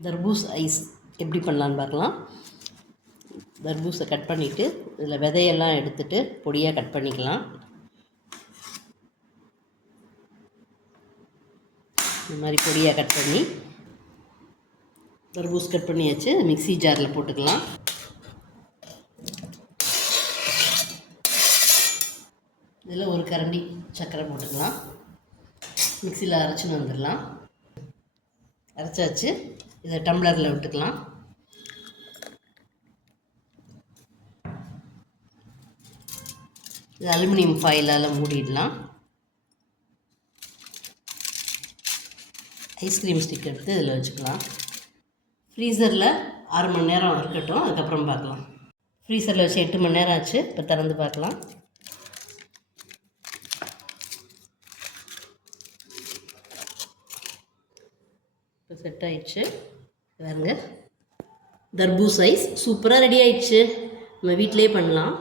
தர்பூஸ் ice எப்படி பண்ணலான்னு பார்க்கலாம். தர்பூஸை கட் பண்ணிவிட்டு இதில் விதையெல்லாம் எடுத்துகிட்டு பொடியாக கட் பண்ணிக்கலாம். இந்த மாதிரி பொடியாக கட் பண்ணி தர்பூஸ் கட் பண்ணியாச்சு. மிக்ஸி ஜாரில் போட்டுக்கலாம். இதில் ஒரு கரண்டி சர்க்கரை போட்டுக்கலாம். மிக்சியில் அரைச்சின்னு வந்துடலாம். அரைச்சாச்சு. இதை டம்ளரில் விட்டுக்கலாம். இது அலுமினியம் ஃபாயிலால் மூடிடலாம். ஐஸ்கிரீம் ஸ்டிக் எடுத்து இதில் வச்சுக்கலாம். ஃப்ரீசரில் 6 மணி நேரம் இருக்கட்டும், அதுக்கப்புறம் பார்க்கலாம். ஃப்ரீசரில் வச்சு 8 மணி நேரம் ஆச்சு. இப்போ திறந்து பார்க்கலாம். இப்போ செட் ஆயிடுச்சு. பாருங்க, தர்பூஸ் ஐஸ் சூப்பராக ரெடி ஆயிடுச்சு. நம்ம வீட்டிலே பண்ணலாம்.